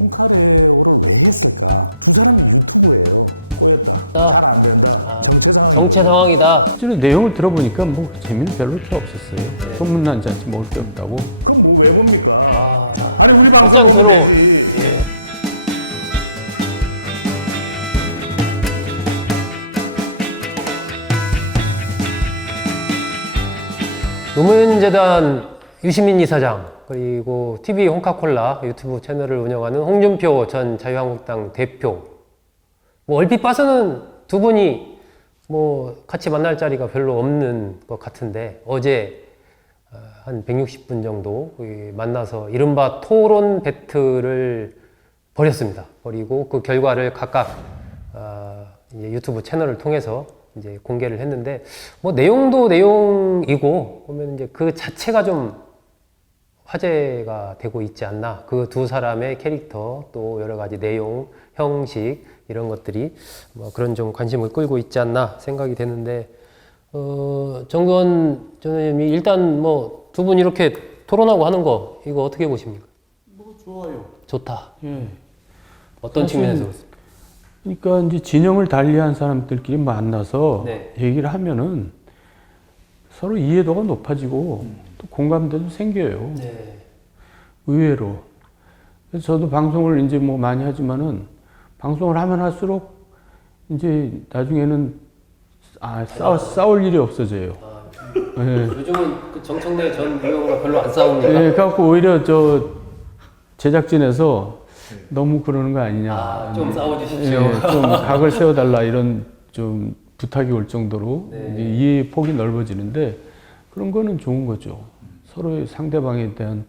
홍카레오를 왜 했을까? 두 사람이 유튜브예요. 꼬였다. 잘 안 된다. 정체 상황인 정체 거죠. 상황이다. 실제로 내용을 들어보니까 뭐 재미는 별로 그렇게 없었어요. 소문난 잔치 먹을 게 없다고. 그럼 뭐 왜 봅니까? 아니 우리 방송 보면 되지. 노무현재단 유시민 이사장, 그리고 TV 홍카콜라 유튜브 채널을 운영하는 홍준표 전 자유한국당 대표. 뭐 얼핏 봐서는 두 분이 뭐 같이 만날 자리가 별로 없는 것 같은데, 어제 한 160분 정도 만나서 이른바 토론 배틀을 벌였습니다. 그리고 그 결과를 각각 이제 유튜브 채널을 통해서 이제 공개를 했는데, 뭐 내용도 내용이고 보면 이제 그 자체가 좀 화제가 되고 있지 않나. 그 두 사람의 캐릭터, 또 여러 가지 내용, 형식 이런 것들이 뭐 그런 좀 관심을 끌고 있지 않나 생각이 되는데, 정건 전 의원님이 일단 뭐 두 분 이렇게 토론하고 하는 거 이거 어떻게 보십니까? 뭐 좋아요. 좋다. 예. 어떤 측면에서 그렇습니까? 그러니까 이제 진영을 달리한 사람들끼리 만나서 네. 얘기를 하면은 서로 이해도가 높아지고 또 공감대도 생겨요. 네. 의외로. 그래서 저도 방송을 이제 뭐 많이 하지만은 방송을 하면 할수록 이제 나중에는 싸울 일이 없어져요. 예. 요즘은 그 정청래 전 의원과 별로 안 싸웁니까? 예, 그래갖고 오히려 저 제작진에서 너무 그러는 거 아니냐. 좀 싸워주십시오. 예, 좀 각을 세워달라 이런 좀 부탁이 올 정도로 네. 이제 이해 폭이 넓어지는데, 그런 거는 좋은 거죠. 서로의 상대방에 대한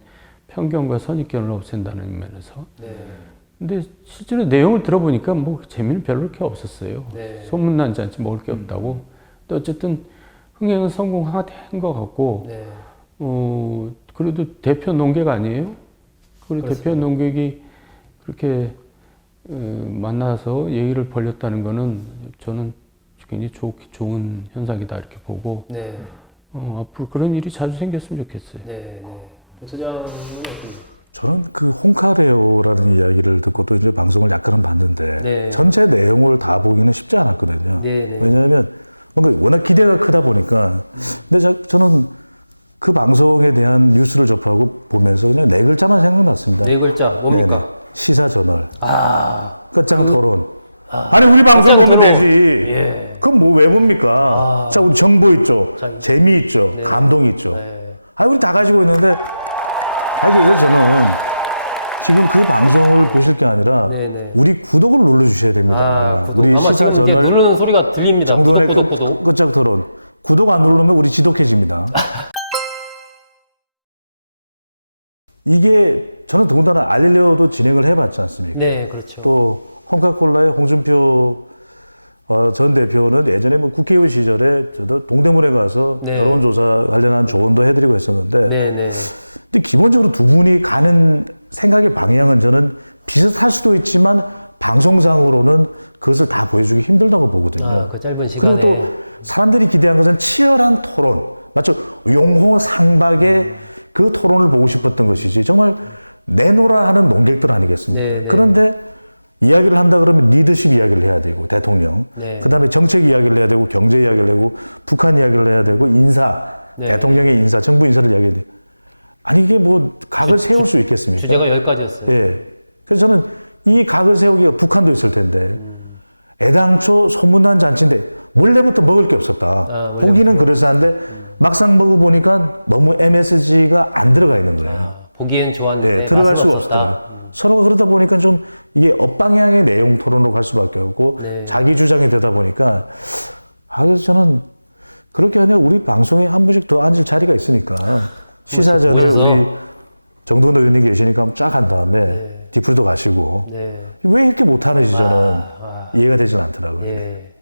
편견과 선입견을 없앤다는 면에서. 네. 근데 실제로 내용을 들어보니까 뭐 재미는 별로 그렇게 없었어요. 네. 소문난 잔치 먹을 게 없다고. 또 어쨌든 흥행은 성공한 것 같고, 네. 그래도 대표 농객 아니에요? 그리고 그렇습니다. 대표 농객이 그렇게 만나서 얘기를 벌였다는 거는 저는 굉장히 좋은 현상이다 이렇게 보고, 네. 앞으로 그런 일이 자주 생겼으면 좋겠어요. 네. 소장님은 어떻습니까? 저는 그 홍카레오라는 이야기를 듣고 또 이제 방송을 약간은 봤는데 네. 전체 내용을 다 보기는 쉽지 않았거든요. 네. 왜냐하면 뭔가 워낙 기대가 크다 보니까. 근데 저는 그 방송에 대한 뉴스를 접하고 보면서 그냥 네 글자만 생각났습니다. 네 글자 뭡니까? 네네. 시사저널. 아. 끝장 토론. 아니 우리 방송 보면 토론. 되지. 예. 그럼 뭐 왜 봅니까? 자, 우리 정보 있죠. 자, 재미 있죠. 네. 감동 있죠. 네. 아니 우리 다 가지고 있는데, 그래서 저는 지금 그 방송을 보실 게 아니라 네네. 우리 구독을 눌러주셔야 됩니다. 우리 시사저널 누르는 소리가 들립니다. 정도의 구독. 끝장 토론. 구독 안 누르면 우리 지독해집니다. 이게 저는 더군다나 알릴레오도 진행을 해봤지 않습니까? 네, 그렇죠. 또 홍카콜라의 홍준표 전 대표는 예전에 뭐 국회의원 시절에 저도 동대문에 가서 네. 여론조사 관련한 조언도 해드리고 했었는데, 네. 근데 기본적으로 두 분이 가는 생각의 방향은 저는 비슷할 수도 있지만 방송상으로는 그것을 다 보여주기 힘들다고 보거든요. 그 짧은 시간에. 그리고 또 사람들이 기대한 것은 치열한 토론, 맞죠? 용호상박의 그 토론을 보고 싶었던 것이지 정말 내노라 하는 논객들 아니겠습니까? 네. 그런데 이야기를 한다 그러면 리더십 이야기를 해야 되고, 대통령. 네. 그 다음에 정책 이야기를 해야 되고, 경제 이야기를 하고, 북한 이야기를 해야 되고, 인사, 네. 대통령의 인사, 정부 인사를 이야기해야 돼. 아니, 이게 뭐, 각을 세울 수 있겠습니까? 주제가 여기까지였어요. 예. 그래서 저는 이 각을 세우기가 북한도 있을 텐데, 애당초 소문난 잔치인데, 원래부터 먹을 게 없었다. 보기는 그럴싸한데, 막상 먹어보니까 너무 MSG가 안 들어가 있는 거예요. 보기엔 좋았는데 예, 들어갈 수가 없었다. 서로가 그러다 보니까 좀 이게 엇방향의 내용 토론으로 갈 수밖에 없고, 네. 자기 주장이 되다 보니까, 그래서 저는 그렇게 아니라 우리 방송에 한 번씩 더 앉을 자리가 있으니까, 시사전을 그래서? 우리 정돈 의원님 계시니까 한번 쫙 한 다음에 디프리도 가시고, 네. 왜 이렇게 못하는지 저는 이해가 되질 않더라고요. 예.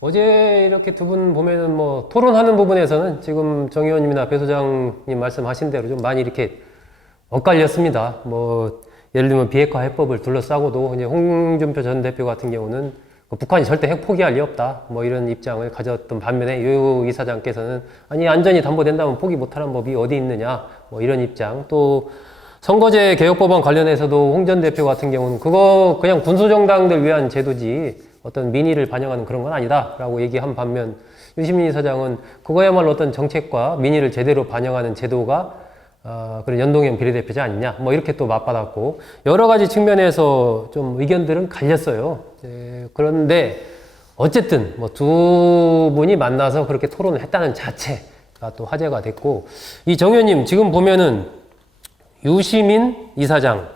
어제 이렇게 두 분 보면은 뭐 토론하는 부분에서는 지금 정 의원님이나 배 소장님 말씀하신 대로 좀 많이 이렇게 엇갈렸습니다. 뭐 예를 들면 비핵화 해법을 둘러싸고도 이제 홍준표 전 대표 같은 경우는 북한이 절대 핵 포기할 리 없다, 뭐 이런 입장을 가졌던 반면에 유 이사장께서는 아니 안전이 담보된다면 포기 못하는 법이 어디 있느냐, 뭐 이런 입장. 또 선거제 개혁법안 관련해서도 홍 전 대표 같은 경우는 그거 그냥 군소정당들 위한 제도지 어떤 민의를 반영하는 그런 건 아니다라고 얘기한 반면 유시민 이사장은 그거야말로 어떤 정책과 민의를 제대로 반영하는 제도가 그런 연동형 비례대표제 아니냐 뭐 이렇게 또 맞받았고 여러 가지 측면에서 좀 의견들은 갈렸어요. 그런데 어쨌든 뭐 두 분이 만나서 그렇게 토론을 했다는 자체가 또 화제가 됐고 이 정 의원님 지금 보면은 유시민 이사장,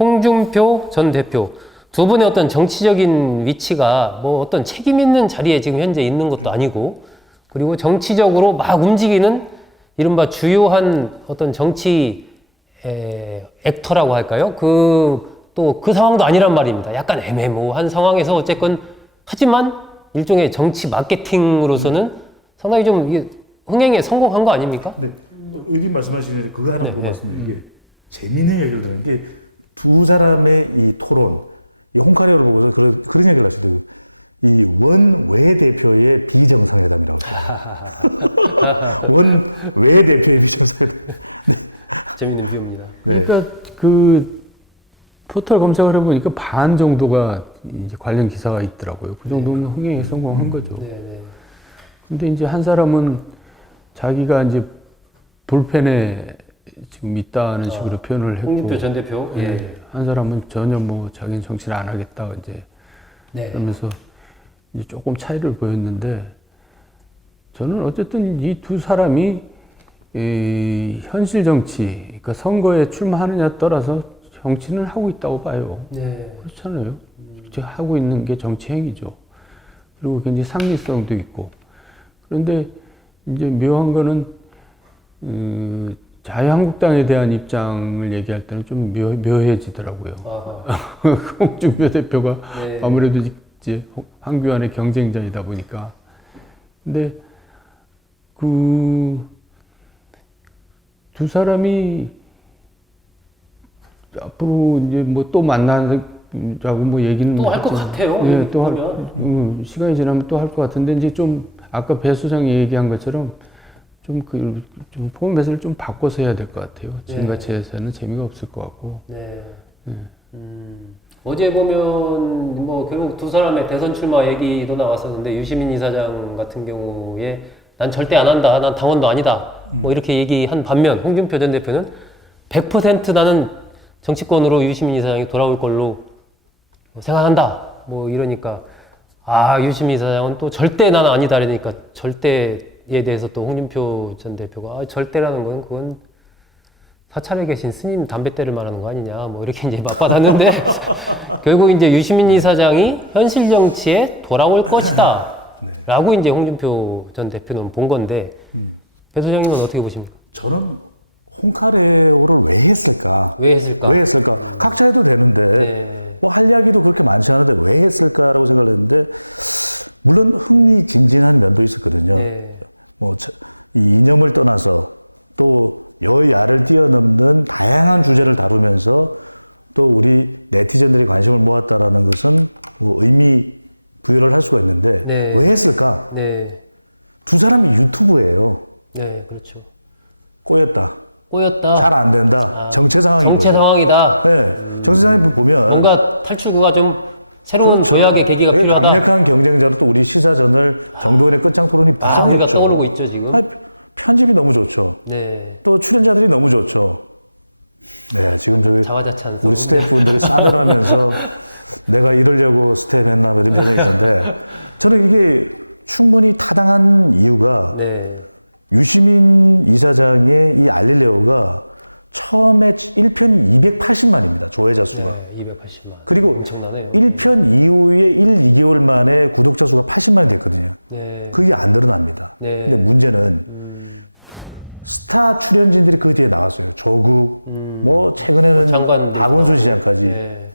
홍준표 전 대표 두 분의 어떤 정치적인 위치가 뭐 어떤 책임 있는 자리에 지금 현재 있는 것도 아니고 그리고 정치적으로 막 움직이는 이른바 주요한 어떤 정치 액터라고 할까요? 또 그 상황도 아니란 말입니다. 약간 애매모호한 상황에서 어쨌건 하지만 일종의 정치 마케팅으로서는 상당히 좀 이게 흥행에 성공한 거 아닙니까? 네. 의원님 말씀하시는 그거 하나 네, 물어봤습니다. 이게 재미있는 얘기를 드는 게 두 사람의 이 토론, 이 홍카리오를 보고서 그런 얘기를 하시더라고요. 이 원외 대표의 비정상회담이라고 했잖아요. 원외 대표의 비정상회담. 네. 재밌는 비유입니다. 네. 그러니까 그 포털 검색을 해보니까 반 정도가 이제 관련 기사가 있더라고요. 그 정도면 흥행에 성공한 거죠. 네. 근데 이제 한 사람은 자기가 이제 불펜에 지금 있다는 식으로 표현을 했고, 홍준표 전 대표. 예. 한 사람은 전혀 뭐 자기는 정치를 안 하겠다 이제 네. 그러면서 이제 조금 차이를 보였는데 저는 어쨌든 이 두 사람이 이 현실 정치, 그러니까 선거에 출마하느냐 떠나서 정치는 하고 있다고 봐요. 네. 그렇잖아요. 지금 하고 있는 게 정치 행위죠. 그리고 굉장히 상리성도 있고. 그런데 이제 묘한 거는 자유한국당에 대한 입장을 얘기할 때는 좀 묘해지더라고요. 홍준표 대표가 네. 아무래도 이제 황교안의 경쟁자이다 보니까. 근데 그 두 사람이 앞으로 이제 뭐 또 만나자고 뭐 얘기는 또 할 것 같아요. 예, 또 그러면. 시간이 지나면 또 할 것 같은데 이제 좀 아까 배 소장이 얘기한 것처럼 좀 포맷을 좀 바꿔서 해야 될 것 같아요. 지금같이 해서는 재미가 없을 것 같고. 네. 어제 보면 뭐 결국 두 사람의 대선 출마 얘기도 나왔었는데 유시민 이사장 같은 경우에 난 절대 안 한다. 난 당원도 아니다. 뭐 이렇게 얘기한 반면 홍준표 전 대표는 100% 나는 정치권으로 유시민 이사장이 돌아올 걸로 생각한다. 뭐 이러니까 유시민 이사장은 또 절대 나는 아니다. 그러니까 절대에 대해서 또 홍준표 전 대표가 절대라는 건 그건 사찰에 계신 스님 담뱃대를 말하는 거 아니냐. 뭐 이렇게 이제 맞받았는데 결국 이제 유시민 이사장이 현실 정치에 돌아올 것이다. 네. 라고 이제 홍준표 전 대표는 본 건데 배 소장님은 어떻게 보십니까? 저는 홍카레오를 왜 했을까? 왜 했을까? 왜 했을까? 각자 해도 되는데 네. 뭐 할 이야기도 그렇게 많지 않은데 왜 했을까라고 생각을 했는데 물론 흥미진진한 면도 있었거든요. 네. 뭐 이 이념을 떠나서 또 여야를 뛰어넘는 다양한 주제를 다루면서 또 우리 네티즌들이 관심을 모았다라는 것은 뭐 의미 부여를 할 수가 있는데 네. 왜 했을까? 네. 두 사람이 유튜브예요. 네, 그렇죠. 꼬였다. 꼬였다. 잘 안 된다. 정체 상황인 정체 거죠. 상황이다. 네. 정체 상황 보면 뭔가 탈출구가 좀 새로운 그렇죠. 조약의 계기가 되게 필요하다. 강력한 경쟁자로 또 우리 시사전을 정도원의 끝장 토론이 우리가 부상했죠. 떠오르고 있죠, 지금. 편집이 너무 좋죠. 네. 또 출연자들이 너무 좋죠. 네, 지금 저기 자화자찬. 우리 스태프분들이 싸늘하면서 내가 이러려고 스텝했나 이런 표정이 있는데 저는 이게 충분히 타당한 이유가 네. 유시민 이사장의 이 알릴레오가 처음에 1편이 280만입니다. 조회자 수가. 네, 280만. 그리고 엄청나네요. 1편 이후에 1, 2개월 만에 구독자 수가 80만이 됐거든요. 네. 그게 안 늘어납니다. 네. 근데 문제는 스타 출연진들이 그 뒤에 나왔어요. 조국, 뭐 최근에는 장관들. 박원순 시장까지 네.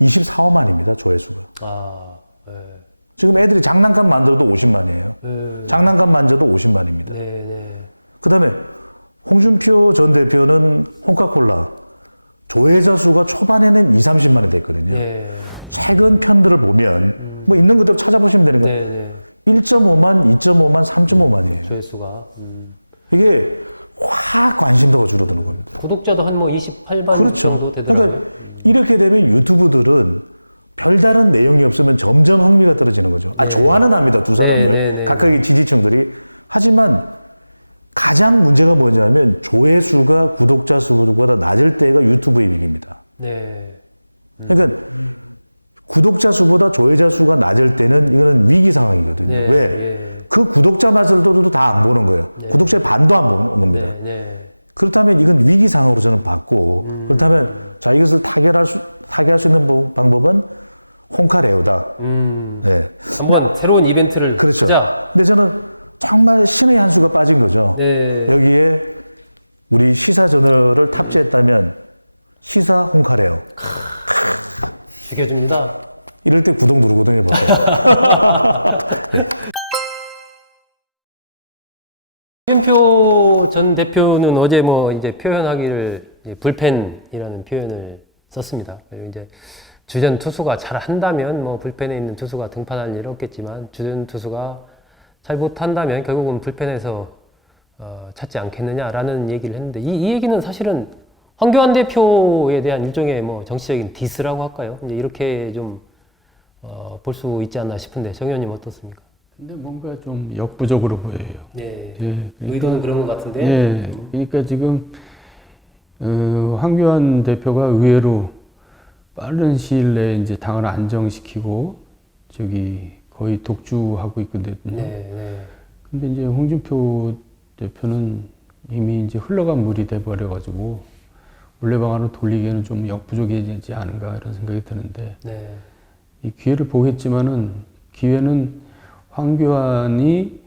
24만입니다. 조회수가. 네. 지금 애들이 장난감 만들어도 50만이에요. 네. 장난감 만져도 50만입니다. 네. 그 다음에 홍준표 전 대표는 홍카콜라 조회자 수가 초반에는 2, 30만이 됐거든요. 네. 최근 편들을 보면 뭐 있는 그대로 찾아보시면 되는 거예요. 네. 1.5만, 2.5만, 3.5만이에요. 조회수가. 이게 확 관심도가 줄어드는 겁니다. 구독자도 한 뭐 28만 그렇죠. 정도 되더라고요. 그러니까 이렇게 되면 유튜브들은 별다른 내용이 없으면 점점 흥미가 떨어지는 거죠. 좋아는 합니다, 두 사람을. 네. 각각의 지지층들이. 하지만 가장 문제가 뭐냐면 조회수가 구독자 수보다 낮을 때가 유튜브의 위기입니다. 네. 그러니까 구독자 수보다 조회자 수가 낮을 때는 이거는 위기 상황이거든요. 네. 왜? 네. 그 구독자 맛을도 다 안 보는 거예요. 네. 구독자의 반도 안 보는 겁니다. 네. 그렇다면 이건 위기 상황으로 저는 봤고, 그렇다면 자, 이것을 타결할 수 있는 방법은 홍카레오다. 네. 한번 새로운 이벤트를 그렇죠. 진짜. 근데 저는 정말 신의 한 수가 빠진 거죠. 네. 여기에 우리 시사 저널을 탑재했다면 시사 홍카레오. 죽여줍니다. 이럴 때 구독 누르거든요, 보통. 홍준표 전 대표는 어제 뭐 이제 표현하기를 이제 불펜이라는 표현을 썼습니다. 그리고 이제 주전 투수가 잘 한다면 뭐 불펜에 있는 투수가 등판할 일 없겠지만 주전 투수가 잘 못한다면 결국은 불펜에서 찾지 않겠느냐라는 얘기를 했는데 이 얘기는 사실은 황교안 대표에 대한 일종의 뭐 정치적인 디스라고 할까요? 이제 이렇게 좀 볼 수 있지 않나 싶은데 정 의원님 어떻습니까? 근데 뭔가 좀 역부족으로 보여요. 네. 예, 의도는 그런 것 같은데. 예, 그러니까 지금 황교안 대표가 의외로 빠른 시일 내에 이제 당을 안정시키고 저기 거의 독주하고 있거든요. 네. 근데 이제 홍준표 대표는 이미 이제 흘러간 물이 돼 버려가지고 원래 방안으로 돌리기에는 좀 역부족이지 않은가 이런 생각이 드는데 네. 이 기회를 보겠지만은 기회는 황교안이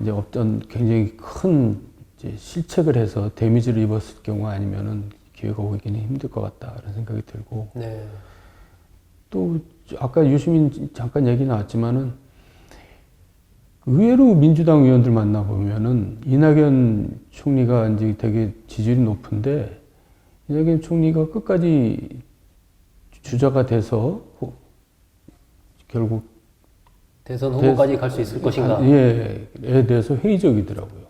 이제 어떤 굉장히 큰 이제 실책을 해서 데미지를 입었을 경우 아니면은 기회가 오기는 힘들 것 같다 이런 생각이 들고 네. 또 아까 유시민 잠깐 얘기 나왔지만은 의외로 민주당 의원들 만나보면은 이낙연 총리가 이제 되게 지지율이 높은데 이낙연 총리가 끝까지 주자가 돼서 결국 대선 후보까지 갈 수 있을 것인가? 에 대해서 회의적이더라고요.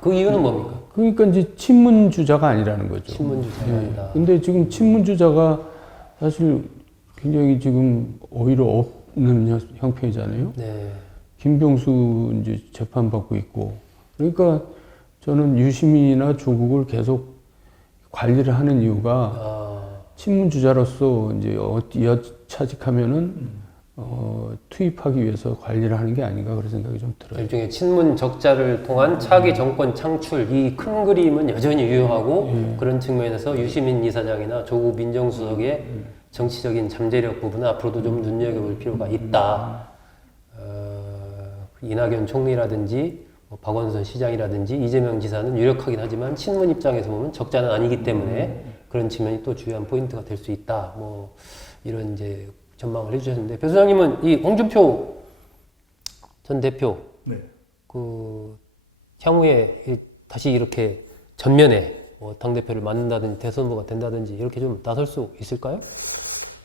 그 이유는 뭡니까? 그러니까 이제 친문 주자가 아니라는 거죠. 친문 주자가 아니다. 근데 지금 친문 주자가 사실 굉장히 지금 오히려 없는 형편이잖아요. 네. 김병수 이제 재판받고 있고. 그러니까 저는 유시민이나 조국을 계속 관리를 하는 이유가 친문 주자로서 이제 차직하면은 투입하기 위해서 관리를 하는 게 아닌가 그런 생각이 좀 들어요. 일종의 친문 적자를 통한 차기 정권 창출 이 큰 그림은 여전히 유효하고 그런 측면에서 유시민 이사장이나 조국 민정수석의 정치적인 잠재력 부분은 앞으로도 좀 눈여겨볼 필요가 있다. 이낙연 총리라든지 박원순 시장이라든지 이재명 지사는 유력하긴 하지만 친문 입장에서 보면 적자는 아니기 때문에 그런 측면이 또 주요한 포인트가 될 수 있다. 뭐 이런 이제 전망을 해주셨는데 배 소장님은 이 홍준표 전 대표 네. 그 향후에 다시 이렇게 전면에 당 대표를 맡는다든지 대선 후보가 된다든지 이렇게 좀 나설 수 있을까요?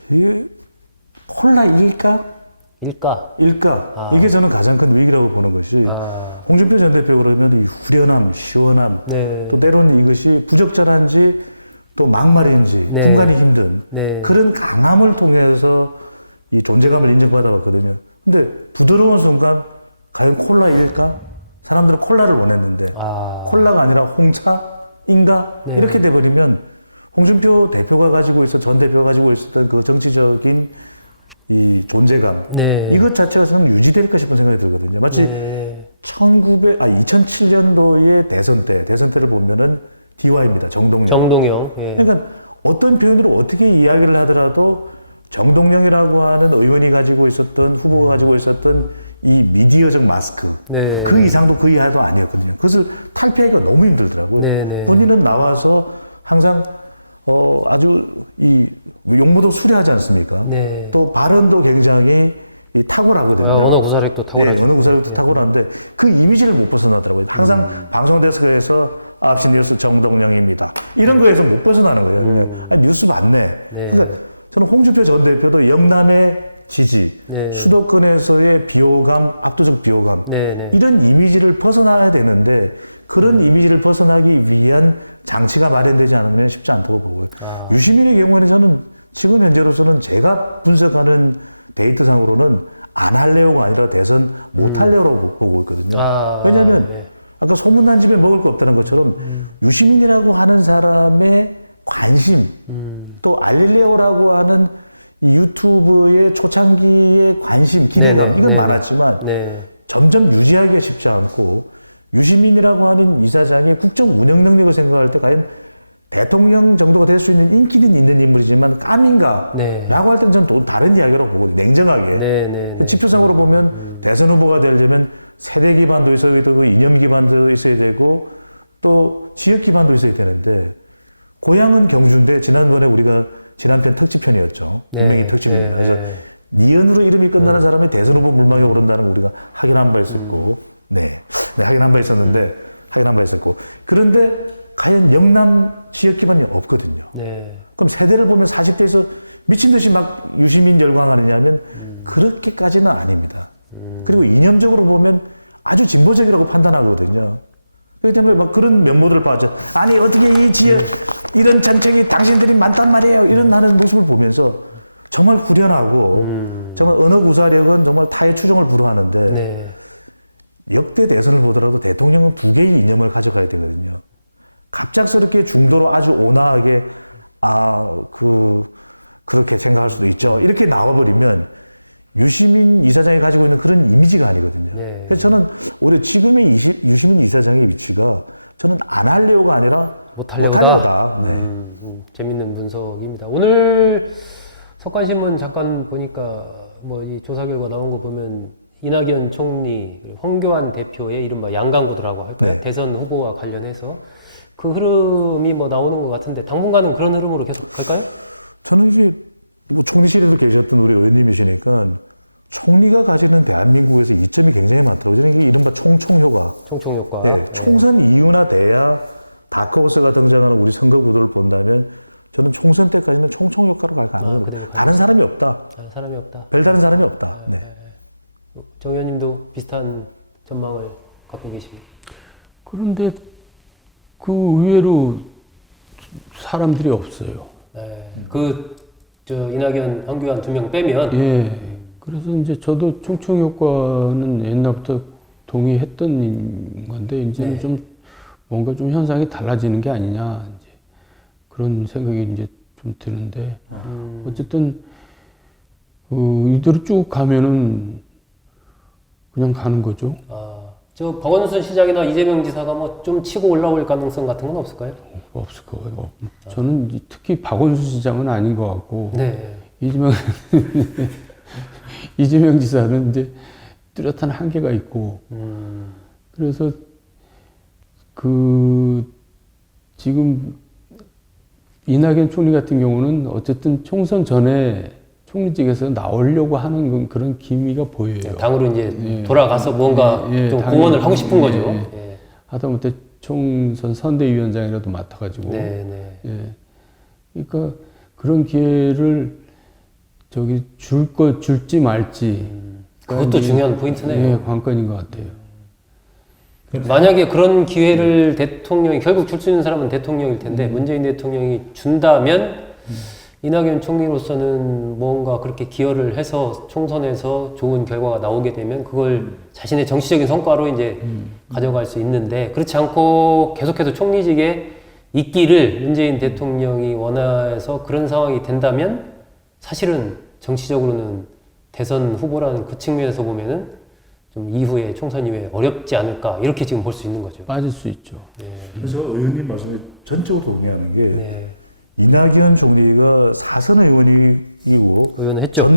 이게 콜라 일까? 일까? 이게 저는 가장 큰 위기라고 보는 것이 홍준표 전 대표 그러면 이 후련함, 시원함, 네. 또 때로는 이것이 부적절한지 또 막말인지 네. 분간이 힘든 네. 그런 강함을 통해서 이 존재감을 인정받아왔거든요. 근데 부드러운 순간 과연 콜라일까? 사람들은 콜라를 원했는데 콜라가 아니라 홍차인가? 네. 이렇게 돼버리면 홍준표 대표가 가지고 전 대표가 가지고 있었던 그 정치적인 이 존재감 네. 이것 자체가 저는 유지될까 싶은 생각이 들거든요. 마치 네. 2007년도의 대선 때를 보면은 DY입니다. 정동영. 예. 그러니까 어떤 표현으로 어떻게 이야기를 하더라도 정동영이라고 하는 의원이 가지고 있었던 후보가 가지고 있었던 이 미디어적 마스크 네. 그 이상도 그 이하도 아니었거든요. 그것을 탈피하기가 너무 힘들더라고요. 네. 본인은 나와서 항상 아주 이 용모도 수려하지 않습니까? 네. 또 발언도 굉장히 탁월하거든요. 언어 구사력도 탁월하죠. 예, 언어 구사력도 탁월한데 그 이미지를 못 벗어나더라고요. 항상 방송 데스크에서 9시 뉴스 정동영입니다. 이런 거에서 못 벗어나는 거예요. 그냥 뉴스 맞네. 네. 그러니까 저는 홍준표 전 대표도 영남의 지지, 네. 수도권에서의 비호감, 압도적 비호감, 네, 네. 이런 이미지를 벗어나야 되는데 그런 이미지를 벗어나기 위한 장치가 마련되지 않으면 쉽지 않다고 보고요. 유시민의 경우에는 저는 지금 현재로서는 제가 분석하는 데이터상으로는 안 할래요가 아니라 대선 못 할래요라고 보고 있거든요. 왜냐하면 네. 아까 소문난 집에 먹을 거 없다는 것처럼 유시민이라고 하는 사람의 관심, 또 알릴레오라고 하는 이 유튜브의 초창기의 관심, 기대감, 네네, 이건 네. 많았지만 네. 점점 유지하기가 쉽지 않고 유시민이라고 하는 이사장의 국정 운영 능력을 생각할 때 과연 대통령 정도가 될 수 있는 인기는 있는 인물이지만 깜인가? 네. 라고 할 때는 저는 또 다른 이야기라고 보거든요. 냉정하게. 네, 네. 지표상으로 보면 대선 후보가 되려면 세대 기반도 있어야 되고 이념 기반도 있어야 되고 또 지역 기반도 있어야 되는데 고향은 경주인데 지난번에 우리가 지난편 특집편이었죠. 네. 분명히 특집입니다. 네. 그래서 니은으로 이름이 끝나는 사람이 대선 후보 물망에 오른다는 거 우리가 확인한 바 있었고 확인한 바 있었고 그런데 과연 영남 지역 기반이 없거든요. 네. 그럼 세대를 보면 40대에서 미친 듯이 막 유시민 열광하느냐면 그렇게까지는 아닙니다. 그리고 이념적으로 보면 아주 진보적이라고 판단하거든요. 그렇기 때문에 막 그런 면모들을 봐죠. 아니 어떻게 이 지역 이런 정책이 당신들이 많단 말이에요. 이런 하는 모습을 보면서 정말 후련하고 정말 언어 구사력은 정말 타의 추종을 불허하는데 네. 역대 대선을 보더라도 대통령은 두 개의 이념을 가져가야 되거든요. 갑작스럽게 중도로 아주 온화하게 그렇게 생각할 수도 있죠. 이렇게 나와버리면 유시민 이사장이 가지고 있는 그런 이미지가 아니거든요. 네. 그래서 저는 오히려 지금의 유시민 이사장의 위치가 저는 안 할래요가 아니라 못하려다. 네. 재밌는 분석입니다. 오늘 석간신문 잠깐 보니까 뭐 이 조사 결과 나온 거 보면 이낙연 총리, 그리고 황교안 대표의 이른바 양강구도라고 할까요? 네. 대선 후보와 관련해서 그 흐름이 뭐 나오는 것 같은데 당분간은 그런 흐름으로 계속 갈까요? 저는 이제 뭐 총리실에도 계셨던 우리 의원님이시니까 총리가 가지는 대한민국에서 이점이 굉장히 많더라고요. 저는 이게 이른바 총총효과. 총총효과. 예, 총선 이후나 돼야 다크호스가 등장하는 우리 선거 구도를 본다면 저는 총선 때까지는 총총효과로 갈 가능성이 그래요? 다른 사람이 없다. 다른 사람이 없다. 별다른 사람이 없다. 네. 정 의원님도 비슷한 전망을 갖고 계십니다. 그런데 그 의외로 사람들이 없어요. 네. 이낙연, 황교안 두 명 빼면 예. 그래서 이제 저도 총총효과는 옛날부터 동의했던 건데 이제는 네. 좀 뭔가 좀 현상이 달라지는 게 아니냐 이제 그런 생각이 이제 좀 드는데 어쨌든 이대로 쭉 가면은 그냥 가는 거죠. 저 박원순 시장이나 이재명 지사가 뭐 좀 치고 올라올 가능성 같은 건 없을까요? 없을 거예요. 저는 특히 박원순 시장은 아닌 것 같고 네. 이재명 지사는 이제 뚜렷한 한계가 있고 그래서 지금 이낙연 총리 같은 경우는 어쨌든 총선 전에 총리직에서 나오려고 하는 그런 기미가 보여요. 당으로 이제 예. 뭔가 좀 당연히. 공헌을 하고 싶은 거죠. 예. 예. 하다못해 총선 선대위원장이라도 맡아가지고. 네, 네. 예. 그러니까 그런 기회를 줄지 말지. 그것도 중요한 포인트네요. 예, 관건인 것 같아요. 만약에 그런 기회를 대통령이 결국 줄 수 있는 사람은 대통령일 텐데 문재인 대통령이 준다면 이낙연 총리로서는 뭔가 그렇게 기여를 해서 총선에서 좋은 결과가 나오게 되면 그걸 자신의 정치적인 성과로 이제 가져갈 수 있는데 그렇지 않고 계속해서 총리직에 있기를 문재인 대통령이 원해서 그런 상황이 된다면 사실은 정치적으로는 대선 후보라는 그 측면에서 보면은 좀 이후에 총선 이후에 어렵지 않을까 이렇게 지금 볼 수 있는 거죠. 빠질 수 있죠. 그래서 의원님 말씀에 전적으로 동의하는 게 네. 이낙연 총리가 사선 의원이고 의원을 했죠.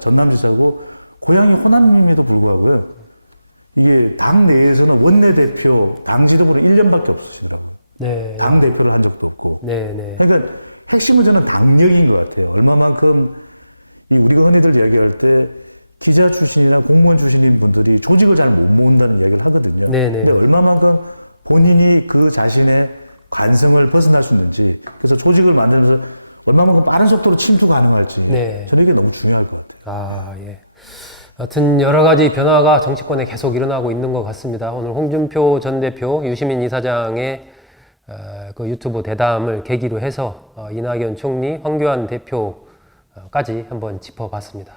전남지사고 고향이 호남임에도 불구하고요. 이게 당 내에서는 원내대표, 당 지도부는 1년밖에 없으시더라고요. 네. 당 대표를 한 적도 없고. 네, 네. 그러니까 핵심은 저는 당력인 것 같아요. 얼마만큼 우리가 흔히들 이야기할 때 기자 출신이나 공무원 출신인 분들이 조직을 잘 못 모은다는 이야기를 하거든요. 네네. 근데 얼마만큼 본인이 그 자신의 관성을 벗어날 수 있는지, 그래서 조직을 만들면서 얼마만큼 빠른 속도로 침투 가능할지 네. 저는 이게 너무 중요할 것 같아요. 아, 예. 여튼 여러 가지 변화가 정치권에 계속 일어나고 있는 것 같습니다. 오늘 홍준표 전 대표, 유시민 이사장의 그 유튜브 대담을 계기로 해서 이낙연 총리, 황교안 대표까지 한번 짚어봤습니다.